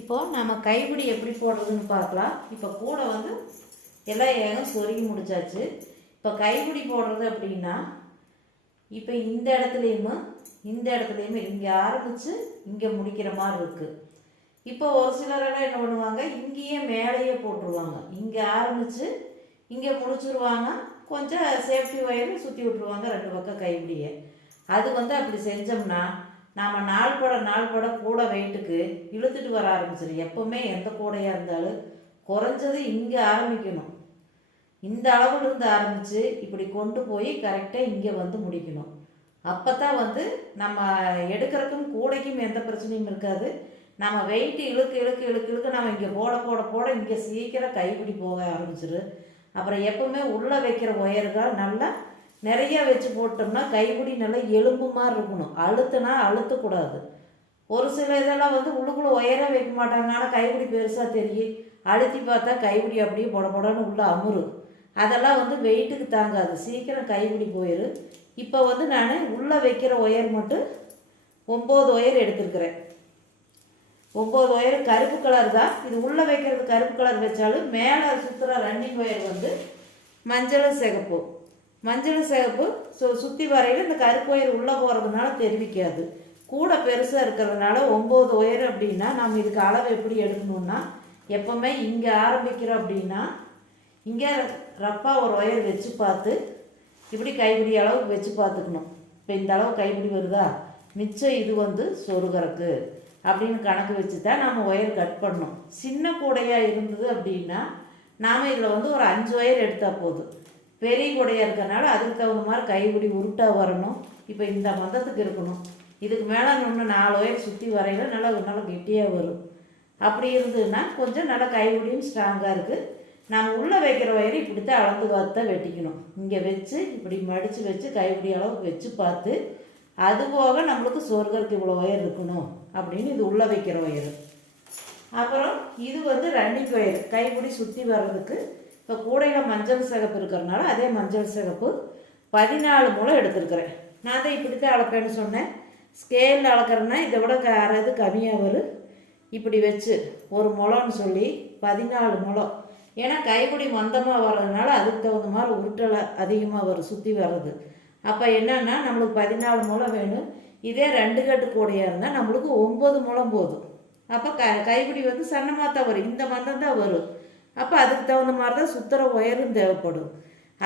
இப்போது நம்ம கைப்பிடி எப்படி போடுறதுன்னு பார்க்கலாம். இப்போ கூட வந்து எல்லா ஏகம் சொருகி முடிச்சாச்சு. இப்போ கைப்பிடி போடுறது அப்படின்னா இப்போ இந்த இடத்துலையுமே இந்த இடத்துலையுமே இங்கே ஆரம்பித்து இங்கே முடிக்கிற மாதிரி இருக்குது இப்போ ஒரு சிலரெல்லாம் என்ன பண்ணுவாங்க? இங்கேயே மேலேயே போட்டுருவாங்க. இங்கே ஆரம்பித்து இங்கே முடிச்சுருவாங்க. கொஞ்சம் சேஃப்டி ஒயரும் சுற்றி விட்ருவாங்க ரெண்டு பக்கம் கைப்பிடியை. அது வந்து அப்படி செஞ்சோம்னா நாம் நாள் பட நாள் பட கூட வெயிட்டுக்கு இழுத்துட்டு வர ஆரம்பிச்சிடும் எப்போவுமே எந்த கூடையாக இருந்தாலும் குறைஞ்சது இங்கே ஆரம்பிக்கணும். இந்த அளவுலேருந்து ஆரம்பித்து இப்படி கொண்டு போய் கரெக்டாக இங்கே வந்து முடிக்கணும். அப்போ தான் வந்து நம்ம எடுக்கிறதுக்கும் கூடைக்கும் எந்த பிரச்சனையும் இருக்காது. நம்ம வெயிட்டு இழுக்கு இழுக்கு இழுக்கு இழுக்கு நம்ம இங்கே போட போட போட இங்கே சீக்கிரம் கைப்பிடி போக ஆரம்பிச்சிரு. அப்புறம் எப்பவுமே உள்ளே வைக்கிற ஒயர்கள் நல்லா நிறைய வச்சு போட்டோம்னா கைப்பிடி நல்லா எலும்பு மாதிரி இருக்கணும். அழுத்துனா அழுத்தக்கூடாது. ஒரு சில இதெல்லாம் வந்து உள்ளுக்குள்ளே ஒயராக வைக்க மாட்டாங்க. ஆனால் கைப்பிடி பெருசாக தெரியும். அழுத்தி பார்த்தா கைப்பிடி அப்படியே பொட பொடன்னு உள்ளே அமுறு. அதெல்லாம் வந்து வெயிட்டுக்கு தாங்காது. சீக்கிரம் கைப்பிடி போயிடும் இப்போ வந்து நான் உள்ளே வைக்கிற ஒயர் மட்டும் ஒம்பது ஒயர் எடுத்துருக்குறேன். ஒம்பது ஒயர் கருப்பு கலர் தான். இது உள்ளே வைக்கிறது கருப்பு கலர் வச்சாலும் மேலே சுற்றுற ரன்னிங் ஒயர் வந்து மஞ்சளும் சிகப்பு மஞ்சள் சிவப்பு சு சுற்றி வரையில் இந்த கருப்பு ஒயர் உள்ளே போகிறதுனால தெரிவிக்காது. கூட பெருசாக இருக்கிறதுனால ஒம்பது ஒயர் அப்படின்னா நம்ம இதுக்கு அளவு எப்படி எடுக்கணும்னா எப்போவுமே இங்கே ஆரம்பிக்கிறோம் அப்படின்னா இங்கே ரப்பாக ஒரு ஒயர் வச்சு பார்த்து இப்படி கைப்பிடி அளவுக்கு வச்சு பார்த்துக்கணும். இப்போ இந்த அளவு கைப்பிடி வருதா? மிச்சம் இது வந்து சொருகிறக்கு அப்படின்னு கணக்கு வச்சு தான் நம்ம ஒயர் கட் பண்ணணும். சின்ன கூடையாக இருந்தது அப்படின்னா நாம் இதில் வந்து ஒரு அஞ்சு ஒயர் எடுத்தால் போதும். பெரிய கொடையாக இருக்கிறனால அதுக்கு தகுந்த மாதிரி கைப்பிடி உருட்டாக வரணும். இப்போ இந்த மந்தத்துக்கு இருக்கணும். இதுக்கு மேலே இன்னும் நாலு ஒயர் சுற்றி வரையில நல்லா நல்லா கெட்டியாக வரும். அப்படி இருந்ததுன்னா கொஞ்சம் நல்லா கைப்பிடியும் ஸ்ட்ராங்காக இருக்குது நம்ம உள்ளே வைக்கிற ஒயரை இப்படி தான் அளந்து பார்த்து தான் வெட்டிக்கணும். இங்கே வச்சு இப்படி மடித்து வச்சு கைப்பிடி அளவுக்கு வச்சு பார்த்து அது போக நம்மளுக்கு சொர்க்கருக்கு இவ்வளோ ஒயர் இருக்கணும் அப்படின்னு இது உள்ளே வைக்கிற ஒயர் அப்புறம் இது வந்து ரன்னிங் ஒயர் கைப்பிடி சுற்றி வர்றதுக்கு இப்போ கூடையில் மஞ்சள் சிகப்பு இருக்கிறனால அதே மஞ்சள் சிகப்பு பதினாலு மூலம் எடுத்திருக்கிறேன். நான் தான் இப்படி தான் அளப்பேன்னு சொன்னேன். ஸ்கேலில் அளக்கிறேன்னா இதை விட க- அரை இது கம்மியாக வரும் இப்படி வச்சு ஒரு முளம்னு சொல்லி பதினாலு முளம் ஏன்னா கைப்பிடி மந்தமாக வர்றதுனால அதுக்கு தகுந்த மாதிரி உருட்டலை அதிகமாக வரும் சுற்றி வர்றது. அப்போ என்னன்னா நம்மளுக்கு பதினாலு முளம் வேணும். இதே ரெண்டு கட்டு கூடையாக இருந்தால் நம்மளுக்கு ஒம்பது முளம் போதும். அப்போ க கைப்பிடி வந்து சன்னமாக தான் வரும். இந்த மந்தம் தான் வரும். அப்போ அதுக்கு தகுந்த மாதிரி தான் சுற்றுற ஒயரும் தேவைப்படும்.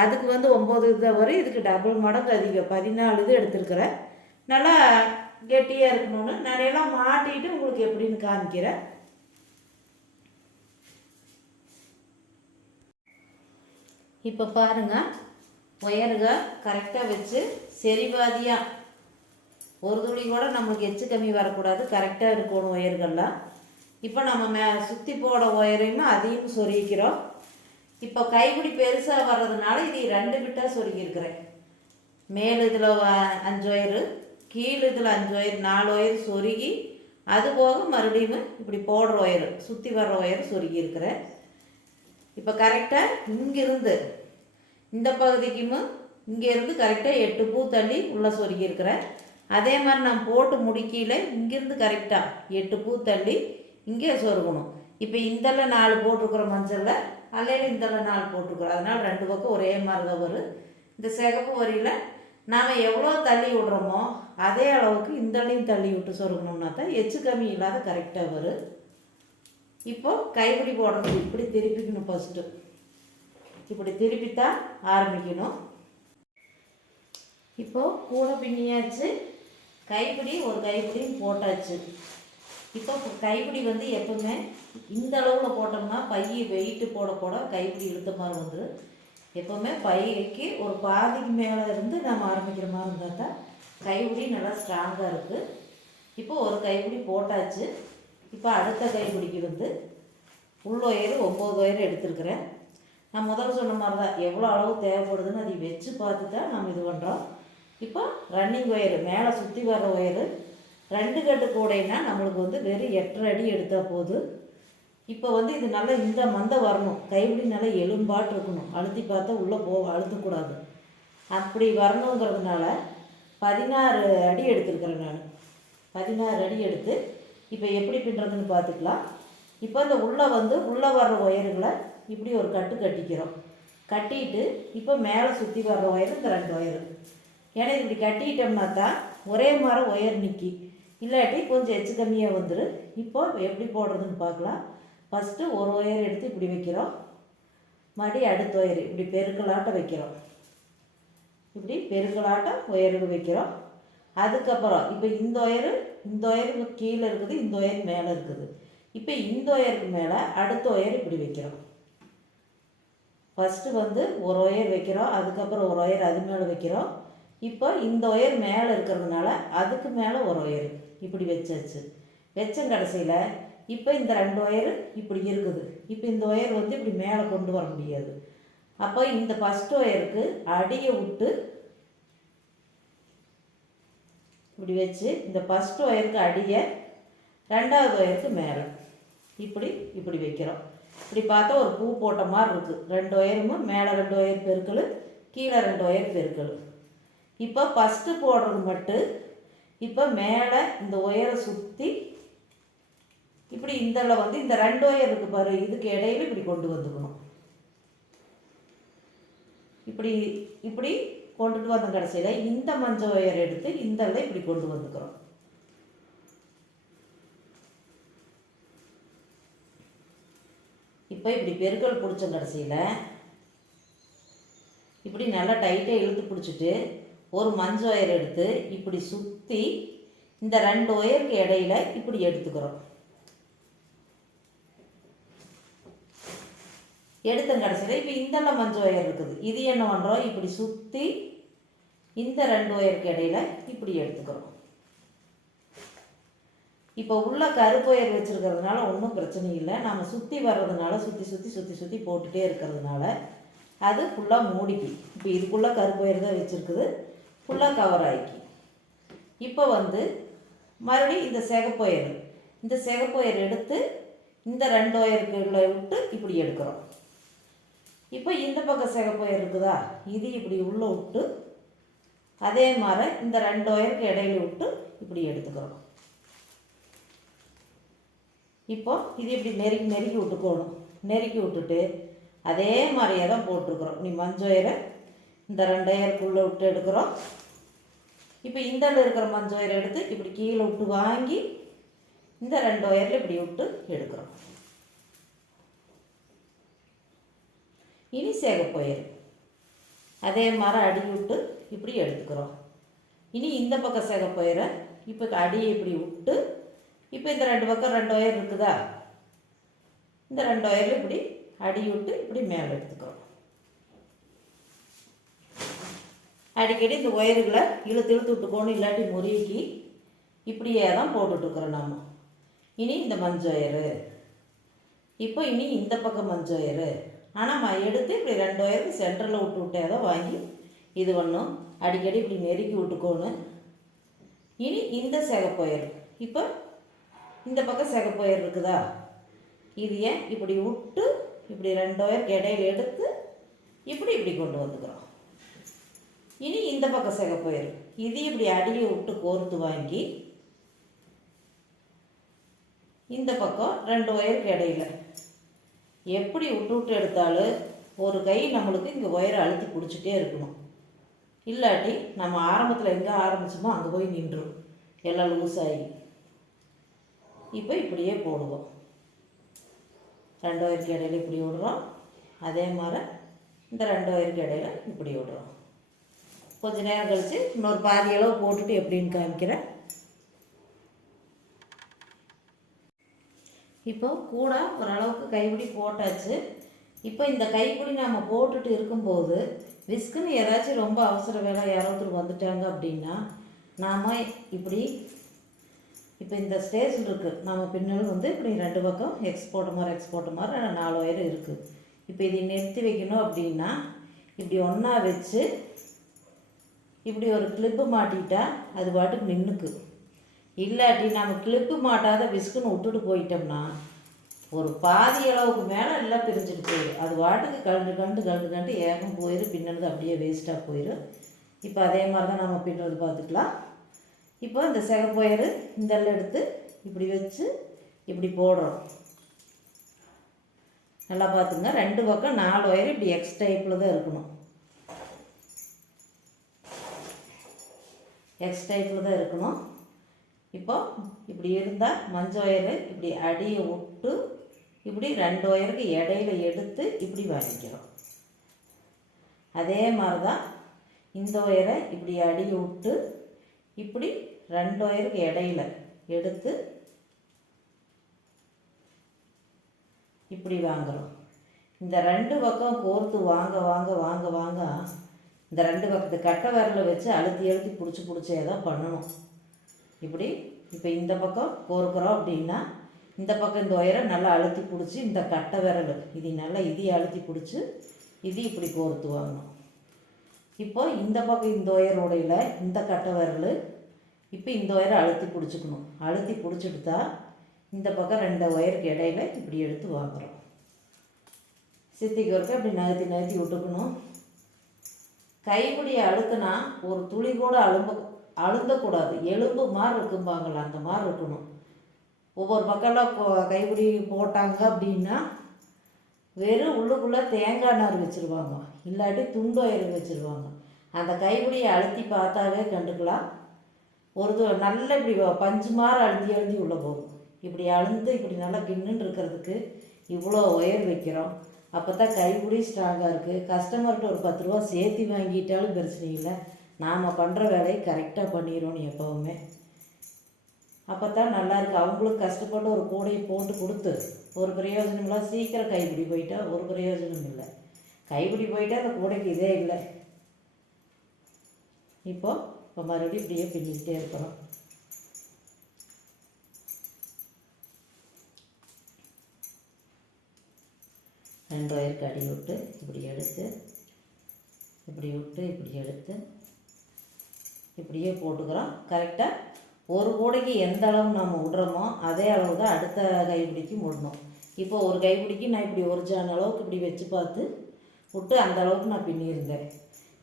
அதுக்கு வந்து ஒம்பது தான் வரும் இதுக்கு டபுள் மடங்கு அதிகம். பதினாலு இது எடுத்துருக்கிறேன் நல்லா கெட்டியாக இருக்கணும்னு நிறையெல்லாம் மாட்டிட்டு உங்களுக்கு எப்படின்னு காமிக்கிறேன். இப்போ பாருங்க. ஒயருக கரெக்டாக வச்சு செறிவாதியாக ஒரு துளி கூட நம்மளுக்கு எச்சு கம்மி வரக்கூடாது. கரெக்டாக இருக்கணும் ஒயர்கள்லாம். இப்போ நம்ம மே சுற்றி போட ஒயரையுமே அதையும் சொருகிக்கிறோம். இப்போ கைப்பிடி பெருசாக வர்றதுனால இது ரெண்டு பிட்டாக சொருகியிருக்கிறேன். மேல் இதில் அஞ்சு ஒயரு கீழ் இதில் அஞ்சு ஒயர் நாலு ஒயர் சொருகி அது போக மறுபடியும் இப்படி போடுற ஒயர் சுற்றி வர்ற ஒயர் சொருகி இருக்கிறேன் இப்போ கரெக்டாக இங்கிருந்து இந்த பகுதிக்கும் இங்கேருந்து கரெக்டாக எட்டு பூ தள்ளி உள்ளே சொருகியிருக்கிறேன். அதே மாதிரி நான் போட்டு முடிக்கையில் இங்கேருந்து கரெக்டாக எட்டு பூ தள்ளி இங்கே சொருகணும். இப்போ இந்தல நாலு போட்டிருக்கிற மஞ்சளில் அல்லையில இந்தல நாலு போட்டிருக்கிறோம் அதனால் ரெண்டு பக்கம் ஒரே மாதிரி தான் வரும். இந்த சிகப்பு வரியில் நாம் எவ்வளோ தள்ளி விடுறோமோ அதே அளவுக்கு இந்தளையும் தள்ளி விட்டு சொருகணும்னா தான் எச்சு கம்மி இல்லாத கரெக்டாக வரும். இப்போ கைப்பிடி போடுறது இப்படி திருப்பிக்கணும் ஃபஸ்ட்டு இப்படி திருப்பித்தான் ஆரம்பிக்கணும். இப்போது கூடை பின்னியாச்சு. கைப்பிடி ஒரு கைப்பிடி போட்டாச்சு. இப்போ கைப்பிடி வந்து எப்பவுமே இந்த அளவில் போட்டோம்னா பைய வெயிட்டு போட போட கைப்பிடி இழுத்த மாதிரி வந்துடும் எப்போவுமே பையக்கு ஒரு பாதிக்கு மேலே இருந்து நம்ம ஆரம்பிக்கிற மாதிரி இருந்தால் தான் கைப்பிடி நல்லா ஸ்ட்ராங்காக இருக்குது இப்போ ஒரு கைப்பிடி போட்டாச்சு. இப்போ அடுத்த கைப்பிடிக்கு வந்து உள் ஒயரு ஒம்பது ஒயர் எடுத்துருக்குறேன். நான் முதல்ல சொன்ன மாதிரி தான் எவ்வளோ அளவு தேவைப்படுதுன்னு அதை வச்சு பார்த்து தான் நம்ம இது பண்ணுறோம் இப்போ ரன்னிங் ஒயரு மேலே சுற்றி வர்ற ஒயரு ரெண்டு கட்டு கூடைனா நம்மளுக்கு வந்து வெறும் எட்டரை அடி எடுத்தால் போதும் இப்போ வந்து இது நல்லா இந்த மந்த வரணும். கைப்பிடி நல்லா எலும்பாட்டு இருக்கணும். அழுத்தி பார்த்தா உள்ளே போக அழுத்தக்கூடாது. அப்படி வரணுங்கிறதுனால பதினாறு அடி எடுத்துருக்குறேன் நான். பதினாறு அடி எடுத்து இப்போ எப்படி பின்னுறதுன்னு பார்த்துக்கலாம். இப்போ இந்த உள்ளே வந்து உள்ளே வர்ற ஒயருங்களை இப்படி ஒரு கட்டு கட்டிக்கிறோம். கட்டிட்டு இப்போ மேலே சுற்றி வர்ற ஒயர் இந்த ரெண்டு ஒயரு. ஏன்னா இப்படி கட்டிட்டோம்னா தான் ஒரே மாதிரி ஒயர் நிற்கி இல்லாட்டி கொஞ்சம் எச்சு கம்மியாக வந்துடும் இப்போ எப்படி போடுறதுன்னு பார்க்கலாம். ஃபஸ்ட்டு ஒரு ஒயர் எடுத்து இப்படி வைக்கிறோம். மறுபடியும் அடுத்த ஒயர் இப்படி பெருக்கலாட்டம் வைக்கிறோம். இப்படி பெருக்கலாட்டம் ஒயருக்கு வைக்கிறோம். அதுக்கப்புறம் இப்போ இந்த ஒயரு இந்த ஒயருக்கு கீழே இருக்குது இந்த ஒயர் மேலே இருக்குது. இப்போ இந்த ஒயருக்கு மேலே அடுத்த ஒயர் இப்படி வைக்கிறோம். ஃபஸ்ட்டு வந்து ஒரு ஒயர் வைக்கிறோம். அதுக்கப்புறம் ஒரு ஒயர் அது மேலே வைக்கிறோம். இப்போ இந்த ஒயர் மேலே இருக்கிறதுனால அதுக்கு மேலே ஒரு ஒயர் இப்படி வச்சாச்சு. வச்ச கடைசியில் இப்போ இந்த ரெண்டு ஒயர் இப்படி இருக்குது. இப்போ இந்த ஒயர் வந்து இப்படி மேலே கொண்டு வர முடியாது. அப்போ இந்த ஃபஸ்ட் ஒயருக்கு அடியை விட்டு இப்படி வச்சு இந்த ஃபஸ்ட் ஒயருக்கு அடியை ரெண்டாவது ஒயருக்கு மேலே இப்படி இப்படி வைக்கிறோம். இப்படி பார்த்தா ஒரு பூ போட்ட மாதிரி இருக்குது ரெண்டு ஒயருமும் மேலே ரெண்டு ஒயர் பெருக்கல் கீழே ரெண்டு ஒயர் பெருக்கல். இப்போ ஃபஸ்ட்டு போடுறது மட்டும் இப்போ மேலே இந்த ஒயரை சுற்றி இப்படி இந்த வந்து இந்த ரெண்டு ஒயர் இருக்கு பாரு இதுக்கு இடையில இப்படி கொண்டு வந்துக்கணும். இப்படி இப்படி கொண்டுட்டு வந்த கடைசியில் இந்த மஞ்சள் ஒயர் எடுத்து இந்த இப்படி கொண்டு வந்துக்கிறோம். இப்போ இப்படி பெருக்கல் பிடிச்ச கடைசியில் இப்படி நல்லா டைட்டாக இழுத்து பிடிச்சிட்டு ஒரு மஞ்ச ஒயர் எடுத்து இப்படி சுற்றி இந்த ரெண்டு ஒயருக்கு இடையில இப்படி எடுத்துக்கிறோம். எடுத்த கடைசியில் இப்போ இந்தெல்லாம் மஞ்சள் ஒயர் இருக்குது? இது என்ன பண்ணுறோம் இப்படி சுற்றி இந்த ரெண்டு ஒயருக்கு இடையில இப்படி எடுத்துக்கிறோம். இப்போ உள்ள கருப்பு ஒயர் வச்சுருக்கிறதுனால ஒன்றும் பிரச்சனை இல்லை. நம்ம சுற்றி வர்றதுனால சுற்றி சுற்றி சுற்றி சுற்றி போட்டுகிட்டே இருக்கிறதுனால அது ஃபுல்லாக மூடிக்கு இப்போ இதுக்குள்ளே கருப்பு ஒயர் தான் வச்சுருக்குது. ஃபுல்லாக கவர் ஆகிக்கி இப்போ வந்து மறுபடியும் இந்த சிகப்பு ஒயர் இந்த சிகப்பு ஒயர் எடுத்து இந்த ரெண்டு ஒயருக்குள்ள விட்டு இப்படி எடுக்கிறோம். இப்போ இந்த பக்கம் சிகப்பு ஒயர் இருக்குதா? இது இப்படி உள்ளே விட்டு அதே மாதிரி இந்த ரெண்டு ஒயருக்கு இடையில விட்டு இப்படி எடுத்துக்கிறோம். இப்போ இது இப்படி நெருக்கி நெருக்கி விட்டுக்கணும். நெருக்கி விட்டுட்டு அதே மாதிரியே தான் போட்டிருக்கிறோம். நீ மஞ்சள் ஒயரை இந்த ரெண்டு விட்டு எடுக்கிறோம். இப்போ இந்த இருக்கிற மஞ்சள் ஒயரை எடுத்து இப்படி கீழே விட்டு வாங்கி இந்த ரெண்டு ஒயரில் இப்படி விட்டு எடுக்கிறோம். இனி சேகப்பு ஒயர். அதே மாதிரி அடி விட்டு இப்படி எடுத்துக்கிறோம். இனி இந்த பக்கம் சேகப்பு ஒயரை இப்போ அடியை இப்படி விட்டு இப்போ இந்த ரெண்டு பக்கம் ரெண்டு ஒயர் இருக்குதா? இந்த ரெண்டு ஒயரில் இப்படி அடி விட்டு இப்படி மேலே எடுத்துக்கிறோம். அடிக்கடி இந்த ஒயர்களை இழுத்து இழுத்து விட்டுக்கோணும் இல்லாட்டி முறுக்கி இப்படியே தான் போட்டுட்ருக்குறோம் நம்ம இனி இந்த மஞ்சள் ஒயரு. இப்போ இனி இந்த பக்கம் மஞ்சள் ஒயரு. ஆனால் ம எடுத்து இப்படி ரெண்டு ஒயருக்கு சென்டரில் விட்டு விட்டே தான் வாங்கி இது பண்ணும் அடிக்கடி இப்படி நெருக்கி விட்டுக்கோணும் இனி இந்த சிகப்பொயர் இப்போ இந்த பக்கம் சிகப்பொயர் இருக்குதா? இது ஏன் இப்படி விட்டு இப்படி ரெண்டு ஒயருக்கு இடையில எடுத்து இப்படி இப்படி கொண்டு வந்துக்கிறோம். இனி இந்த பக்கம் சிகப்பு போயிடும் இது இப்படி அடியை விட்டு கோர்த்து வாங்கி இந்த பக்கம் ரெண்டு ஒயருக்கு இடையில. எப்படி விட்டு விட்டு எடுத்தாலும் ஒரு கை நம்மளுக்கு இங்கே ஒயரை அழுத்தி பிடிச்சிட்டே இருக்கணும். இல்லாட்டி நம்ம ஆரம்பத்தில் எங்கே ஆரம்பிச்சோமோ அங்கே போய் நின்றுடும் எல்லாம் லூஸ் ஆகி. இப்போ இப்படியே போடுவோம். ரெண்டு ஒயருக்கு இடையில இப்படி விடுறோம். அதே மாதிரி இந்த ரெண்டு ஒயருக்கு இடையில இப்படி விடுறோம். கொஞ்ச நேரம் கழித்து இன்னொரு பாதி அளவு போட்டுட்டு எப்படின்னு காமிக்கிறேன். இப்போ கூட ஓரளவுக்கு கைப்பிடி போட்டாச்சு. இப்போ இந்த கைப்பிடி நாம் போட்டுட்டு இருக்கும்போது விஸ்குன்னு யாராச்சும் ரொம்ப அவசர வேலை யாராவது வந்துட்டாங்க அப்படின்னா நாம் இப்படி இப்போ இந்த ஸ்டேஜ் இருக்குது நம்ம பின்னல் வந்து இப்படி ரெண்டு பக்கம் எக்ஸ்போர்ட் மாதிரி எக்ஸ்போர்ட் மாதிரி நாலு ஒயர் இருக்குது இப்போ இதை நிறுத்தி வைக்கணும் அப்படின்னா இப்படி ஒன்றா வச்சு இப்படி ஒரு கிளிப்பு மாட்டிட்டா அது பாட்டுக்கு நின்றுக்கு இல்லாட்டி நம்ம கிளிப்பு மாட்டாத விஸ்குன்னு விட்டுட்டு போயிட்டோம்னா ஒரு பாதி அளவுக்கு மேலே எல்லாம் பிரிஞ்சுட்டு போயிடும். அது வாட்டுக்கு கண்டு கண்டு கண்டு கண்டு ஏகம் போயிடும் பின்னது அப்படியே வேஸ்ட்டாக போயிடும் இப்போ அதே மாதிரி தான் நம்ம பின்னது பார்த்துக்கலாம். இப்போ இந்த சிகப்பொயர் இந்த எடுத்து இப்படி வச்சு இப்படி போடுறோம். நல்லா பார்த்துங்க. ரெண்டு பக்கம் நாலு ஒயர் இப்படி எக்ஸ் டைப்பில் தான் இருக்கணும். எக்ஸ் டைப்பில் தான் இருக்கணும். இப்போ இப்படி இருந்தால் மஞ்சள் ஒயரு இப்படி அடியை விட்டு இப்படி ரெண்டு ஒயருக்கு இடையில எடுத்து இப்படி வாங்கிக்கிறோம் அதே மாதிரி தான் இந்த ஒயரை இப்படி அடியை விட்டு இப்படி ரெண்டு ஒயருக்கு இடையில எடுத்து இப்படி வாங்குகிறோம் இந்த ரெண்டு பக்கம் கோர்த்து வாங்க வாங்க வாங்க வாங்க இந்த ரெண்டு பக்கத்து கட்டை விரலை வச்சு அழுத்தி அழுத்தி பிடிச்சி பிடிச்சே தான் பண்ணணும். இப்படி இப்போ இந்த பக்கம் கோர்க்குறோம் அப்படின்னா இந்த பக்கம் இந்த ஒயரை நல்லா அழுத்தி பிடிச்சி இந்த கட்டை விரல் இது நல்லா இதையும் அழுத்தி பிடிச்சி இது இப்படி கோர்த்து வாங்கணும். இப்போ இந்த பக்கம் இந்த ஒயர் உடையில் இந்த கட்டை விரல் இப்போ இந்த ஒயரை அழுத்தி பிடிச்சிக்கணும். அழுத்தி பிடிச்சிட்டு தான் இந்த பக்கம் ரெண்டு ஒயருக்கு இடையில இப்படி எடுத்து வாங்குறோம். சித்திக்கு ஒருக்க இப்படி நகர்த்தி நகர்த்தி விட்டுக்கணும். கைப்பிடி அழுத்துனா ஒரு துளி கூட அழும்ப அழுந்தக்கூடாது. எலும்பு மாதிரி இருக்கும்பாங்கள அந்த மாதிரி இருக்கணும். ஒவ்வொரு பக்கம்லாம் கைப்பிடி போட்டாங்க அப்படின்னா வெறும் உள்ளுக்குள்ளே தேங்காய் நார் வச்சுருவாங்க. இல்லாட்டி துண்டு ஒயர் வச்சுருவாங்க. அந்த கைப்பிடியை அழுத்தி பார்த்தாவே கண்டுக்கலாம். ஒரு தூ நல்ல இப்படி பஞ்சு மாதிரி அழுந்தி அழுந்தி உள்ளே போகும். இப்படி அழுந்து இப்படி நல்லா கின்னுன்னு இருக்கிறதுக்கு இவ்வளோ ஒயர் வைக்கிறோம். அப்போ தான் கைப்பிடி ஸ்ட்ராங்காக இருக்குது கஸ்டமர்கிட்ட ஒரு பத்து ரூபா சேர்த்து வாங்கிட்டாலும் பிரச்சனை இல்லை. நாம் பண்ணுற வேலையை கரெக்டாக பண்ணிடணும் எப்போவுமே. அப்போ தான் நல்லாயிருக்கு அவங்களுக்கு அவங்களும் கஷ்டப்பட்டு ஒரு கூடையை போட்டு கொடுத்து ஒரு பிரயோஜனம்லாம் சீக்கிரம் கைப்பிடி போயிட்டால் ஒரு பிரயோஜனம் இல்லை. கைப்பிடி போயிட்டால் அந்த கூடைக்கு இதே இல்லை. இப்போ இப்போ மறுபடியும் இப்படியே பின்னிக்கிட்டே இருக்கிறோம் ரெண்டு ஒயருக்கு அடி விட்டு இப்படி எடுத்து இப்படி விட்டு இப்படி எடுத்து இப்படியே போட்டுக்கிறோம். கரெக்டாக ஒரு கூடைக்கு எந்த அளவு நம்ம விடுறோமோ அதே அளவு தான் அடுத்த கைப்பிடிக்கு விடணும். இப்போ ஒரு கைப்பிடிக்கு நான் இப்படி ஒரு அளவுக்கு இப்படி வச்சு பார்த்து விட்டு அந்த அளவுக்கு நான் பின்னியிருந்தேன்.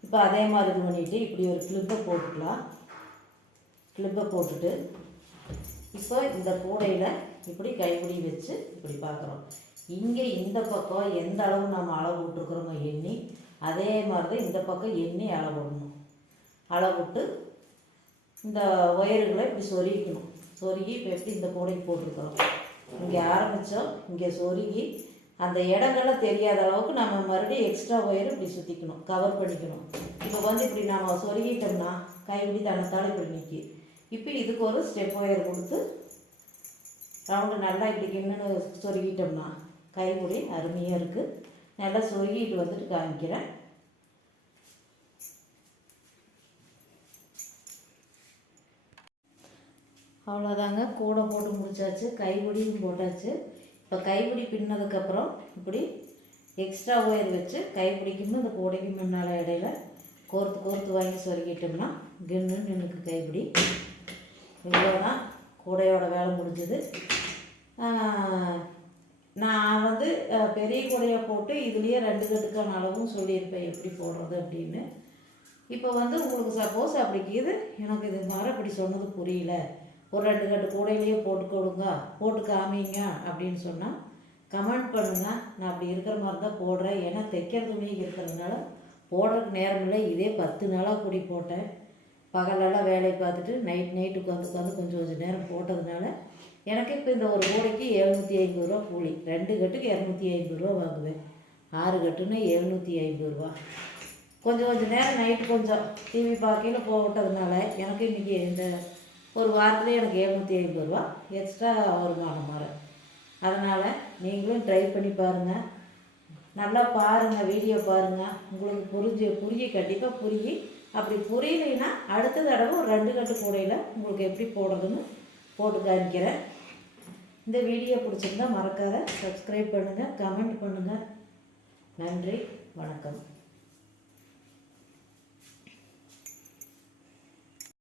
இப்போ அதே மாதிரி இது பண்ணிவிட்டு இப்படி ஒரு கிளிப்பை போட்டுக்கலாம். கிளிப்பை போட்டுட்டு இப்போ இந்த கூடையில் இப்படி கைப்பிடி வச்சு இப்படி பார்க்குறோம். இங்கே இந்த பக்கம் எந்த அளவு நம்ம அளவு விட்டுருக்குறோமோ எண்ணி அதே மாதிரி தான் இந்த பக்கம் எண்ணி அளவு விடணும். விட்டு இந்த ஒயருகளை இப்படி சொருகிக்கணும். சொருகி இப்போ எப்படி இந்த கூடைக்கு போட்டிருக்கிறோம்? இங்கே ஆரம்பித்தோம் இங்கே சொருகி அந்த இடங்கள்லாம் தெரியாத அளவுக்கு நம்ம மறுபடியும் எக்ஸ்ட்ரா ஒயர் இப்படி சுற்றிக்கணும் கவர் பண்ணிக்கணும். இப்போ வந்து இப்படி நாம் சொருகிட்டோம்னா கைப்பிடி தனத்தால் இப்படி நிற்கி இப்போ இதுக்கு ஒரு ஸ்டெப் ஒயர் கொடுத்து ரவுண்டு நல்லா இப்படி கிண்ணு சொருகிட்டோம்னா கைப்பிடி அருமையாக இருக்குது நல்லா சொருகிட்டு வந்துட்டு காமிக்கிறேன். அவ்வளோதாங்க கூடை போட்டு முடிச்சாச்சு. கைப்பிடியும் போட்டாச்சு. இப்போ கைப்பிடி பின்னதுக்கப்புறம் இப்படி எக்ஸ்ட்ரா ஒயர் வச்சு கைப்பிடிக்கும் இந்த கூடைக்கு முன்னால் இடையில கோர்த்து கோர்த்து வாங்கி சொருகிட்டோம்னா கின்னுன்னு எனக்கு கைப்பிடி. இவ்வளோதான் கூடையோட வேலை முடிஞ்சது. நான் வந்து பெரிய கூடையை போட்டு இதுலேயே ரெண்டு கட்டுக்கான அளவும் சொல்லியிருப்பேன் எப்படி போடுறது அப்படின்னு. இப்போ வந்து உங்களுக்கு சப்போஸ் அப்படி இது எனக்கு இது மாதிரி அப்படி சொன்னது புரியல. ஒரு ரெண்டு கட்டு கூடையிலேயே போட்டு கொடுங்க போட்டு காமிங்க அப்படின்னு சொன்னால் கமெண்ட் பண்ணுங்க. நான் அப்படி இருக்கிற மாதிரி தான் போடுறேன். ஏன்னா தைக்கிற துணி இருக்கிறதுனால போடுறதுக்கு நேரம் இல்லை. இதே பத்து நாளாக கூடி போட்டேன். பகலெல்லாம் வேலையை பார்த்துட்டு நைட் நைட்டு உட்காந்து உட்காந்து கொஞ்சம் கொஞ்சம் நேரம் போட்டதுனால எனக்கு இப்போ இந்த ஒரு கூடைக்கு எழுநூற்றி ஐம்பது ரூபா கூலி. ரெண்டு கட்டுக்கு இரநூத்தி ஐம்பது ரூபா வாங்குவேன். ஆறு கட்டுன்னா எழுநூற்றி ஐம்பது ரூபா. கொஞ்சம் கொஞ்சம் நேரம் நைட்டு கொஞ்சம் டிவி பார்க்கையில் போகட்டதுனால எனக்கு இன்றைக்கி இந்த ஒரு வாரத்தில் எனக்கு எழுநூற்றி ஐம்பது ரூபா எக்ஸ்ட்ரா வருமானம் வர. அதனால் நீங்களும் ட்ரை பண்ணி பாருங்கள் நல்லா பாருங்கள் வீடியோ பாருங்கள் உங்களுக்கு புரிஞ்சு புரிய கண்டிப்பாக புரியும் அப்படி புரியலைன்னா அடுத்த தடவை ஒரு ரெண்டு கட்டு கூடையில் உங்களுக்கு எப்படி போடுறதுன்னு போட்டு காமிக்கிறேன். இந்த வீடியோ பிடிச்சிருந்தா மறக்காத சப்ஸ்கிரைப் பண்ணுங்கள் கமெண்ட் பண்ணுங்கள் நன்றி வணக்கம்.